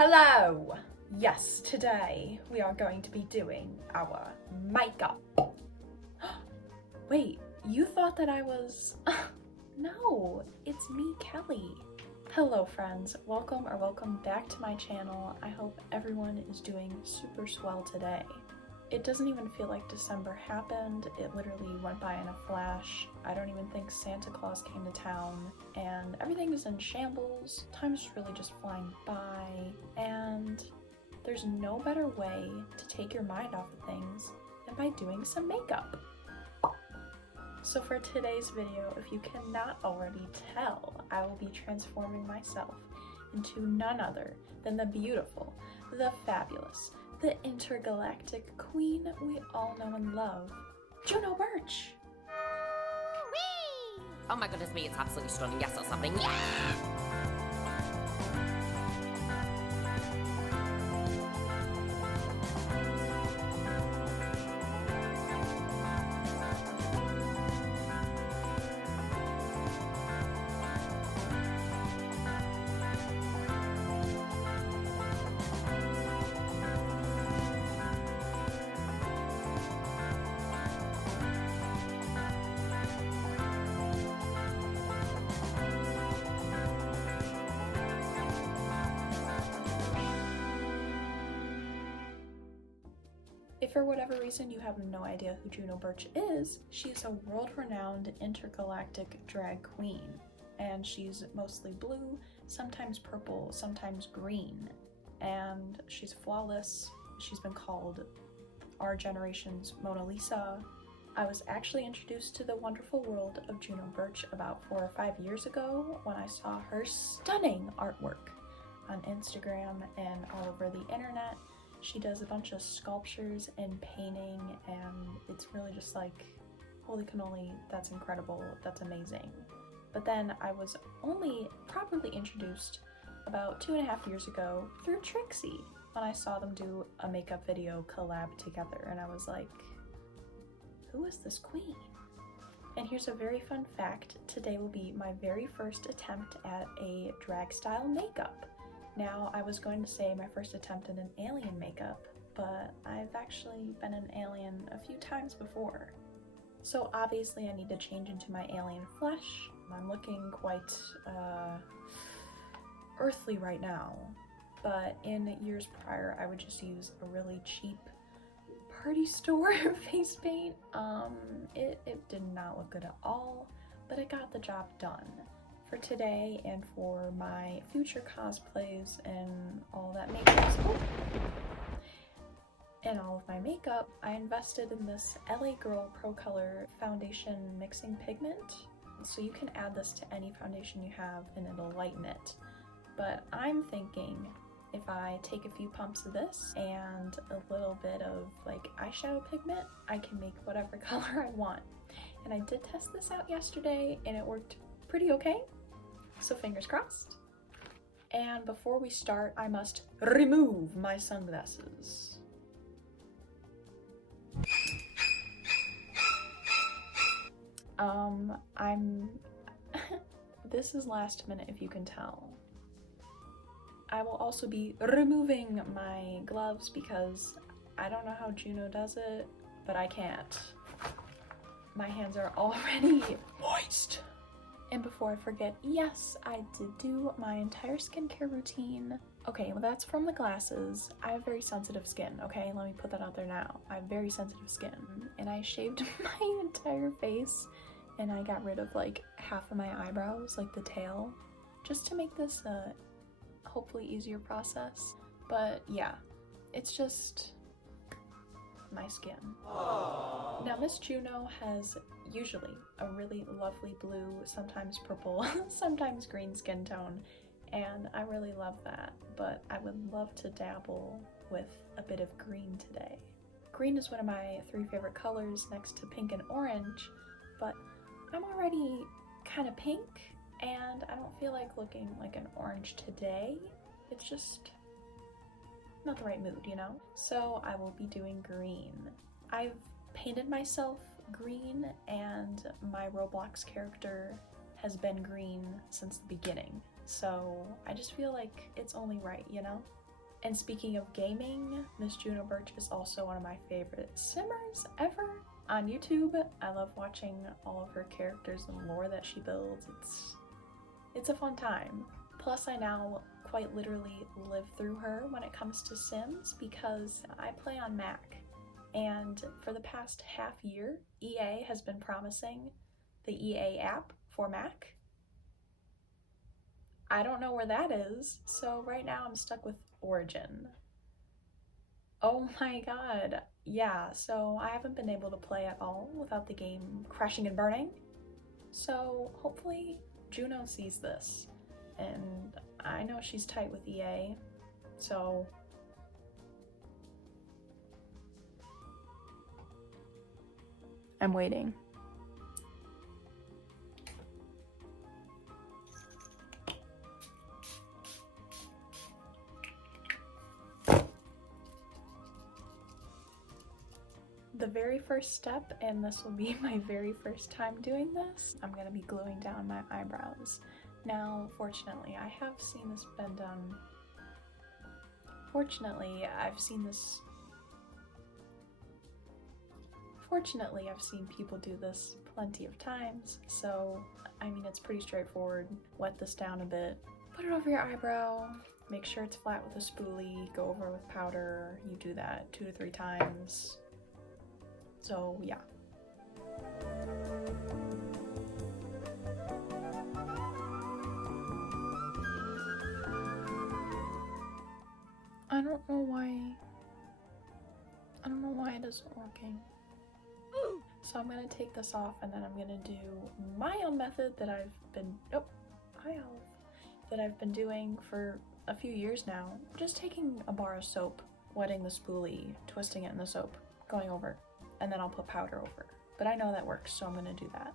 Hello! Yes, today we are going to be doing our makeup. Wait, you thought that I was... No, it's me, Kelly. Hello friends, welcome back to my channel. I hope everyone is doing super swell today. It doesn't even feel like December happened. It literally went by in a flash. I don't even think Santa Claus came to town, and everything is in shambles. Time's really just flying by, and there's no better way to take your mind off of things than by doing some makeup. So for today's video, if you cannot already tell, I will be transforming myself into none other than the beautiful, the fabulous, the intergalactic queen we all know and love, Juno Birch. Whee! Oh my goodness me, it's absolutely stunning. Yes, that's something. Yeah! If for whatever reason you have no idea who Juno Birch is, she's a world-renowned intergalactic drag queen, and she's mostly blue, sometimes purple, sometimes green, and she's flawless. She's been called our generation's Mona Lisa. I was actually introduced to the wonderful world of Juno Birch about 4 or 5 years ago when I saw her stunning artwork on Instagram and all over the internet. She does a bunch of sculptures and painting, and it's really just like, holy cannoli, that's incredible, that's amazing. But then I was only properly introduced about 2.5 years ago through Trixie when I saw them do a makeup video collab together, and I was like, who is this queen? And here's a very fun fact. Today will be my very first attempt at a drag style makeup. Now, I was going to say my first attempt at an alien makeup, but I've actually been an alien a few times before. So obviously I need to change into my alien flesh. I'm looking quite earthly right now, but in years prior I would just use a really cheap party store face paint. It did not look good at all, but it got the job done. For today and for my future cosplays and all that makeup, and all of my makeup, I invested in this LA Girl Pro Color foundation mixing pigment. So you can add this to any foundation you have and it'll lighten it. But I'm thinking if I take a few pumps of this and a little bit of like eyeshadow pigment, I can make whatever color I want. And I did test this out yesterday and it worked pretty okay. So fingers crossed. And before we start, I must remove my sunglasses. This is last minute if you can tell. I will also be removing my gloves because I don't know how Juno does it, but I can't. My hands are already moist. And before I forget, yes, I did do my entire skincare routine. Okay, well that's from the glasses. I have very sensitive skin, okay? Let me put that out there now. I have very sensitive skin. And I shaved my entire face and I got rid of like half of my eyebrows, like the tail, just to make this a hopefully easier process. But yeah, it's just my skin. Aww. Now Miss Juno has usually a really lovely blue, sometimes purple, sometimes green skin tone, and I really love that, but I would love to dabble with a bit of green today. Green is one of my 3 favorite colors next to pink and orange, but I'm already kind of pink and I don't feel like looking like an orange today. It's just not the right mood, you know? So I will be doing green. I've painted myself green and my Roblox character has been green since the beginning. So I just feel like it's only right, you know? And speaking of gaming, Miss Juno Birch is also one of my favorite simmers ever on YouTube. I love watching all of her characters and lore that she builds. It's a fun time. Plus I now quite literally live through her when it comes to Sims because I play on Mac. And for the past half year, EA has been promising the EA app for Mac. I don't know where that is, so right now I'm stuck with Origin. Oh my god. Yeah, so I haven't been able to play at all without the game crashing and burning. So hopefully Juno sees this. And I know she's tight with EA, so I'm waiting. The very first step, and this will be my very first time doing this, I'm gonna be gluing down my eyebrows. Now, fortunately, I have seen this been done. Fortunately, I've seen people do this plenty of times, so, I mean, it's pretty straightforward. Wet this down a bit, put it over your eyebrow, make sure it's flat with a spoolie, go over with powder. You do that 2 to 3 times. So, yeah. I don't know why it isn't working. So I'm gonna take this off and then I'm gonna do my own method that I've been, that I've been doing for a few years now. Just taking a bar of soap, wetting the spoolie, twisting it in the soap, going over, and then I'll put powder over. But I know that works, so I'm gonna do that.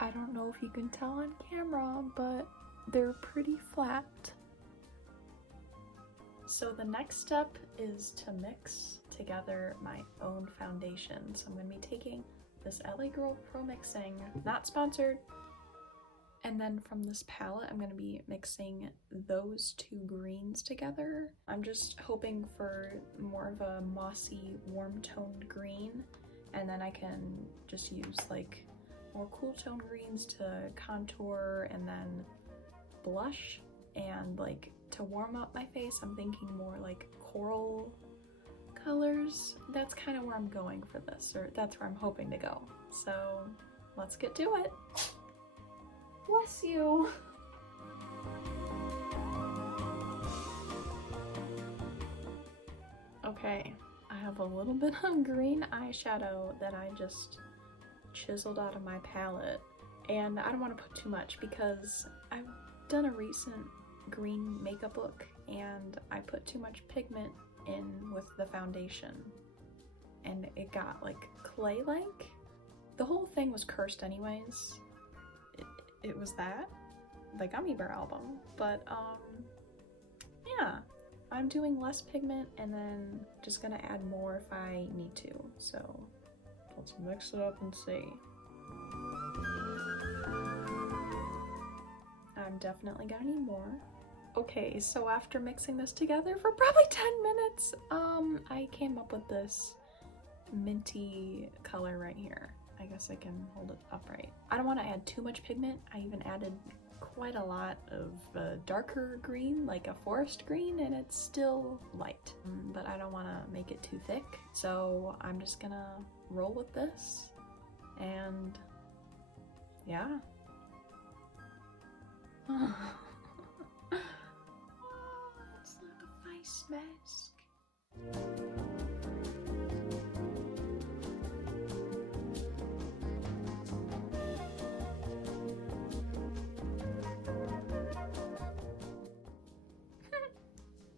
I don't know if you can tell on camera, but they're pretty flat. So the next step is to mix together my own foundation. So I'm gonna be taking this LA Girl Pro Mixing, not sponsored, and then from this palette I'm gonna be mixing those 2 greens together. I'm just hoping for more of a mossy, warm-toned green, and then I can just use like more cool tone greens to contour and then blush, and like to warm up my face I'm thinking more like coral colors. That's kind of where I'm going for this, or that's where I'm hoping to go. So let's get to it. Bless you. Okay, I have a little bit of green eyeshadow that I just chiseled out of my palette, and I don't want to put too much because I've done a recent green makeup look and I put too much pigment in with the foundation and it got like clay-like. The whole thing was cursed anyways. It was that, the Gummy Bear album, but yeah, I'm doing less pigment and then just gonna add more if I need to. So let's mix it up and see. I'm definitely gonna need more. Okay, so after mixing this together for probably 10 minutes, I came up with this minty color right here. I guess I can hold it upright. I don't want to add too much pigment. I even added quite a lot of darker green, like a forest green, and it's still light. But I don't want to make it too thick, so I'm just gonna roll with this, and yeah. It's like a face mask.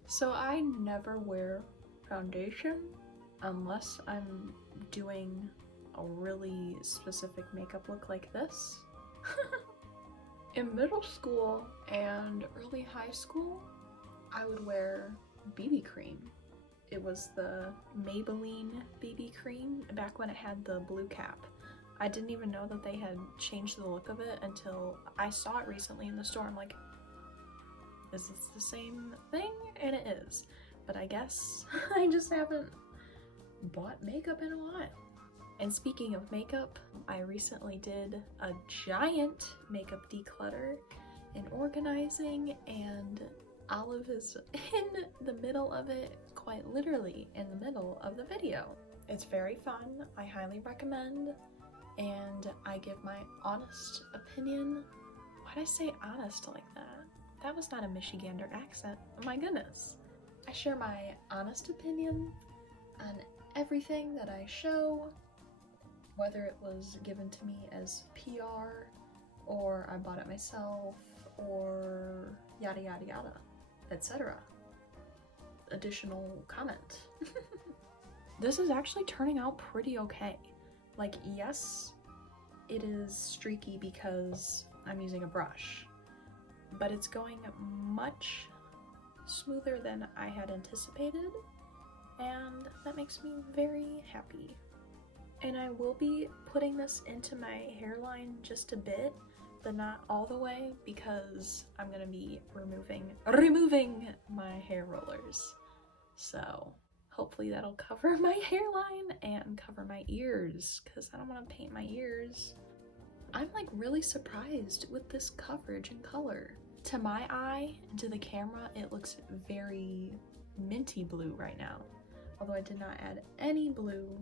So I never wear foundation unless I'm doing a really specific makeup look like this. In middle school and early high school, I would wear BB cream It was the Maybelline BB cream back when it had the blue cap. I didn't even know that they had changed the look of it until I saw it recently in the store. I'm like, is this the same thing? And it is. But I guess I just haven't bought makeup in a while. And speaking of makeup, I recently did a giant makeup declutter and organizing, and Olive is in the middle of it, quite literally in the middle of the video. It's very fun, I highly recommend, and I give my honest opinion. Why'd I say honest like that? That was not a Michigander accent, my goodness. I share my honest opinion on everything that I show, whether it was given to me as PR, or I bought it myself, or yada yada yada, etc. Additional comment. This is actually turning out pretty okay. Like, yes, it is streaky because I'm using a brush, but it's going much smoother than I had anticipated, and that makes me very happy. And I will be putting this into my hairline just a bit, but not all the way, because I'm gonna be removing my hair rollers. So hopefully that'll cover my hairline and cover my ears, because I don't want to paint my ears. I'm like really surprised with this coverage and color. To my eye and to the camera, it looks very minty blue right now, although I did not add any blue,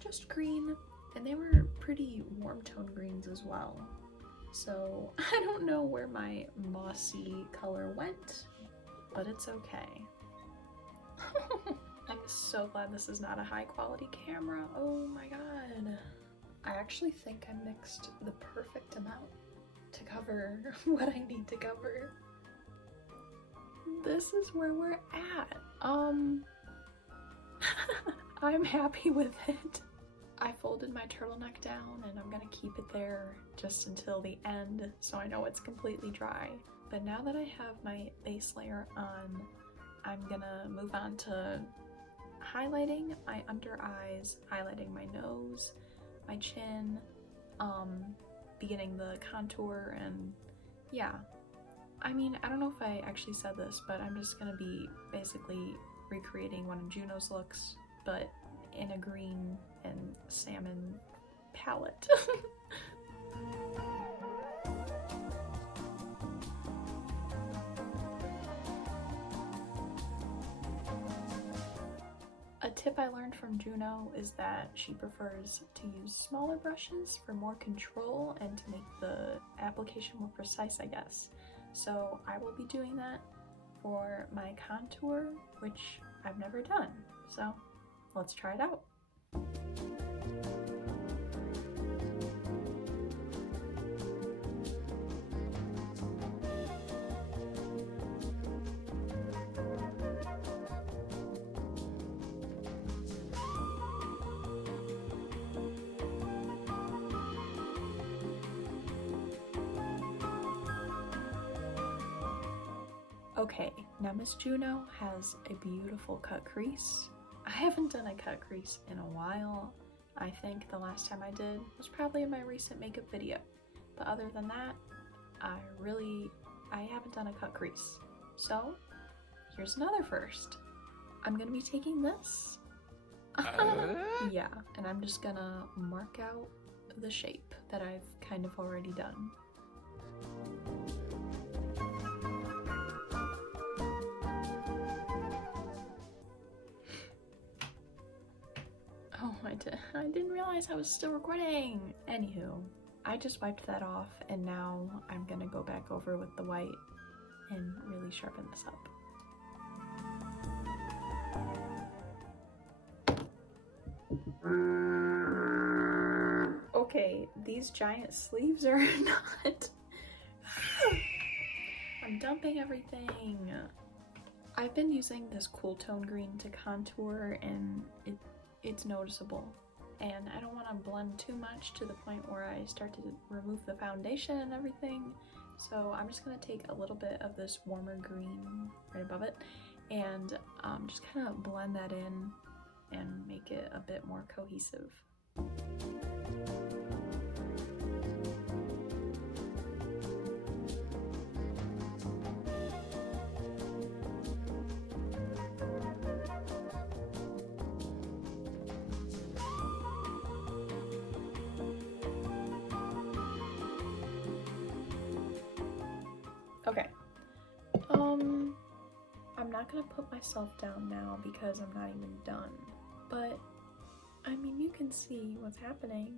just green, and they were pretty warm tone greens as well. So I don't know where my mossy color went, but it's okay. I'm so glad this is not a high quality camera. Oh my god. I actually think I mixed the perfect amount to cover what I need to cover. This is where we're at. I'm happy with it. I folded my turtleneck down and I'm gonna keep it there just until the end so I know it's completely dry. But now that I have my base layer on, I'm gonna move on to highlighting my under eyes, highlighting my nose, my chin, beginning the contour, and yeah. I mean, I don't know if I actually said this, but I'm just gonna be basically recreating one of Juno's looks, but in a green and salmon palette. A tip I learned from Juno is that she prefers to use smaller brushes for more control and to make the application more precise, I guess. So I will be doing that for my contour, which I've never done. So let's try it out. Okay, now Miss Juno has a beautiful cut crease. I haven't done a cut crease in a while. I think the last time I did was probably in my recent makeup video. But other than that, I haven't done a cut crease. So, here's another first. I'm gonna be taking this. Yeah, and I'm just gonna mark out the shape that I've kind of already done. Oh, I didn't realize I was still recording. Anywho, I just wiped that off, and now I'm gonna go back over with the white and really sharpen this up. Okay, these giant sleeves are not... I'm dumping everything. I've been using this cool tone green to contour, and it's noticeable, and I don't want to blend too much to the point where I start to remove the foundation and everything, so I'm just going to take a little bit of this warmer green right above it and just kind of blend that in and make it a bit more cohesive. Okay, I'm not gonna put myself down now because I'm not even done, but I mean, you can see what's happening.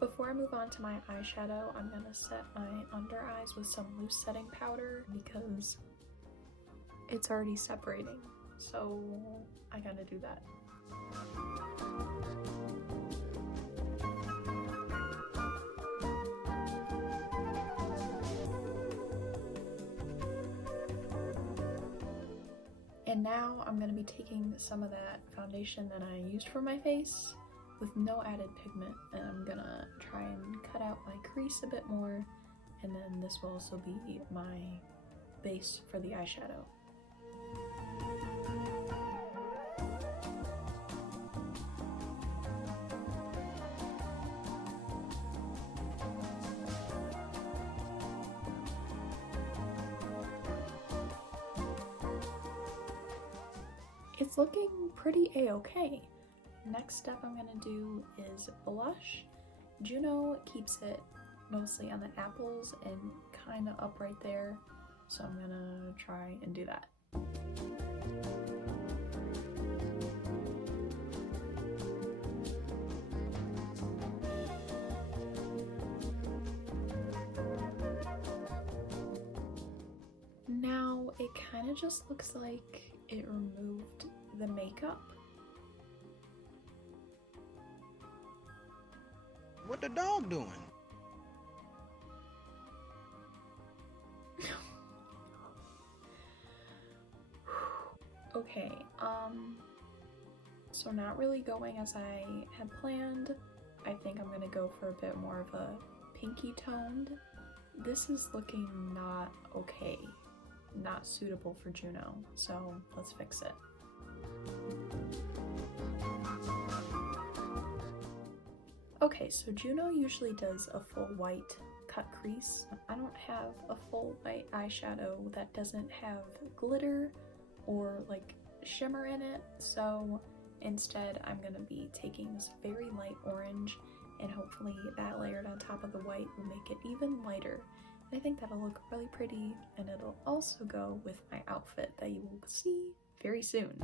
Before I move on to my eyeshadow, I'm gonna set my under eyes with some loose setting powder because it's already separating, so I gotta do that. And now I'm going to be taking some of that foundation that I used for my face with no added pigment, and I'm going to try and cut out my crease a bit more, and then this will also be my base for the eyeshadow. It's looking pretty a-okay. Next step I'm gonna do is blush. Juno keeps it mostly on the apples and kind of up right there, so I'm gonna try and do that. Now it kind of just looks like it removed the makeup. What the dog doing? Okay, so not really going as I had planned. I think I'm gonna go for a bit more of a pinky toned. This is looking not okay. Not suitable for Juno, so let's fix it. Okay, so Juno usually does a full white cut crease. I don't have a full white eyeshadow that doesn't have glitter or like shimmer in it, so instead I'm gonna be taking this very light orange, and hopefully that layered on top of the white will make it even lighter. I think that'll look really pretty, and it'll also go with my outfit that you will see very soon.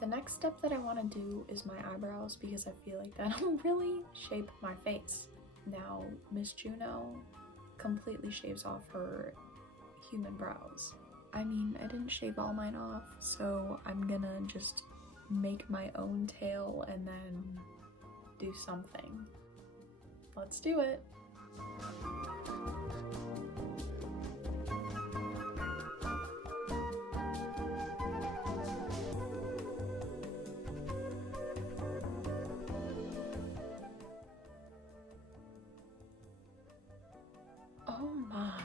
The next step that I want to do is my eyebrows because I feel like that'll really shape my face. Now, Miss Juno completely shaves off her human brows. I mean, I didn't shave all mine off, so I'm gonna just make my own tail and then do something. Let's do it! Oh my.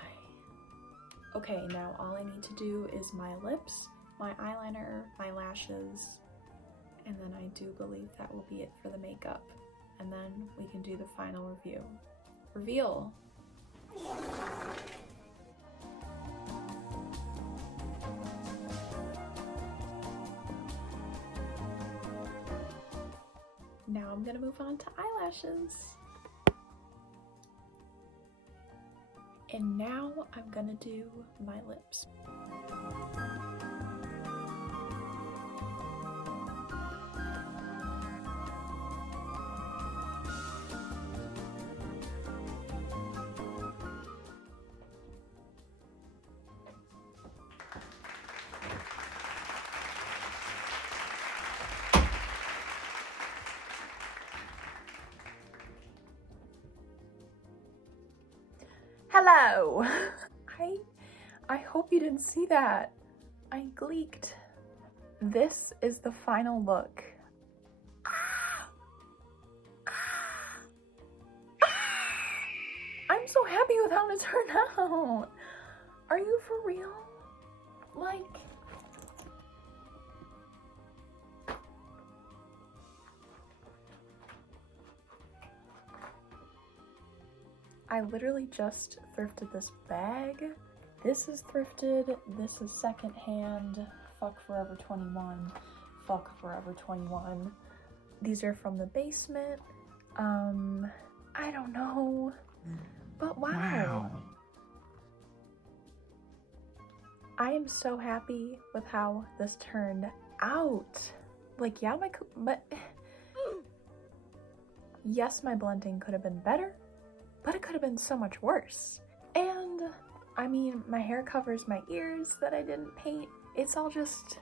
Okay, now all I need to do is my lips, my eyeliner, my lashes, and then I do believe that will be it for the makeup. And then we can do the final review. Reveal! Now I'm gonna move on to eyelashes. And now I'm gonna do my lips. Hello! I hope you didn't see that. I gleeked. This is the final look. I'm so happy with how it turned out. Are you for real? Like, I literally just thrifted this bag. This is thrifted, this is secondhand. Fuck Forever 21. Fuck Forever 21. These are from the basement. I don't know. But wow. I am so happy with how this turned out. Like, yeah, yes, my blending could have been better, but it could have been so much worse. And I mean, my hair covers my ears that I didn't paint. It's all just...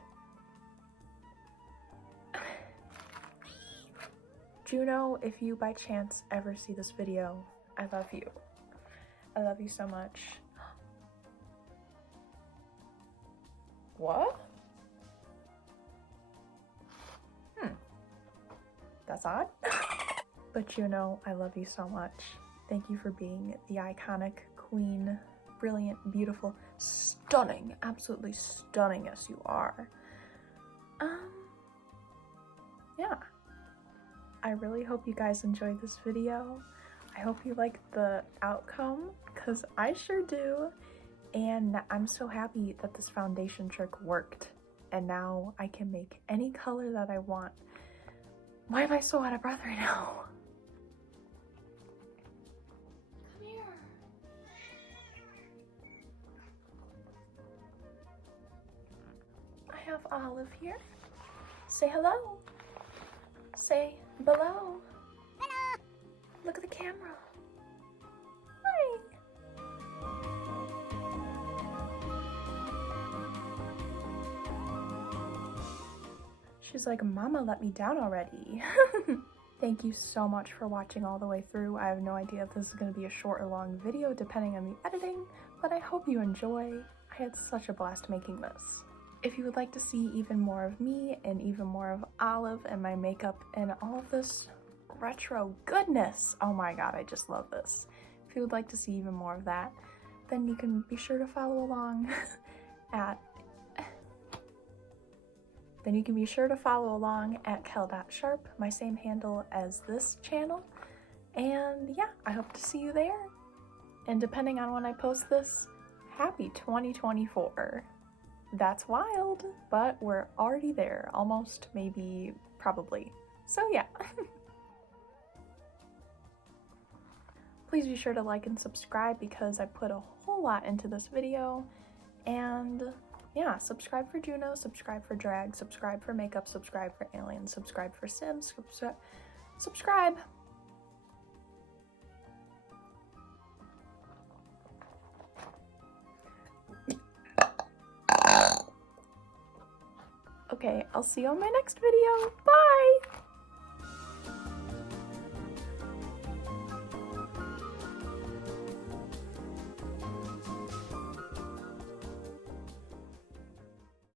Juno, if you by chance ever see this video, I love you. I love you so much. What? That's odd. But Juno, I love you so much. Thank you for being the iconic queen. Brilliant, beautiful, stunning, absolutely stunning as you are. Yeah. I really hope you guys enjoyed this video. I hope you liked the outcome, because I sure do. And I'm so happy that this foundation trick worked. And now I can make any color that I want. Why am I so out of breath right now? Come here. I have Olive here. Say hello. Say below. Hello. Look at the camera. Hi. She's like, Mama let me down already. Thank you so much for watching all the way through. I have no idea if this is going to be a short or long video depending on the editing, but I hope you enjoy. I had such a blast making this. If you would like to see even more of me and even more of Olive and my makeup and all of this retro goodness, oh my god, I just love this. If you would like to see even more of that, then you can be sure to follow along at kel.sharp, my same handle as this channel. And yeah, I hope to see you there. And depending on when I post this, happy 2024. That's wild, but we're already there. Almost, maybe, probably. So yeah. Please be sure to like and subscribe because I put a whole lot into this video. And yeah, subscribe for Juno, subscribe for drag, subscribe for makeup, subscribe for aliens, subscribe for Sims, subscribe. Okay, I'll see you on my next video. Bye!